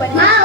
everybody. Mom.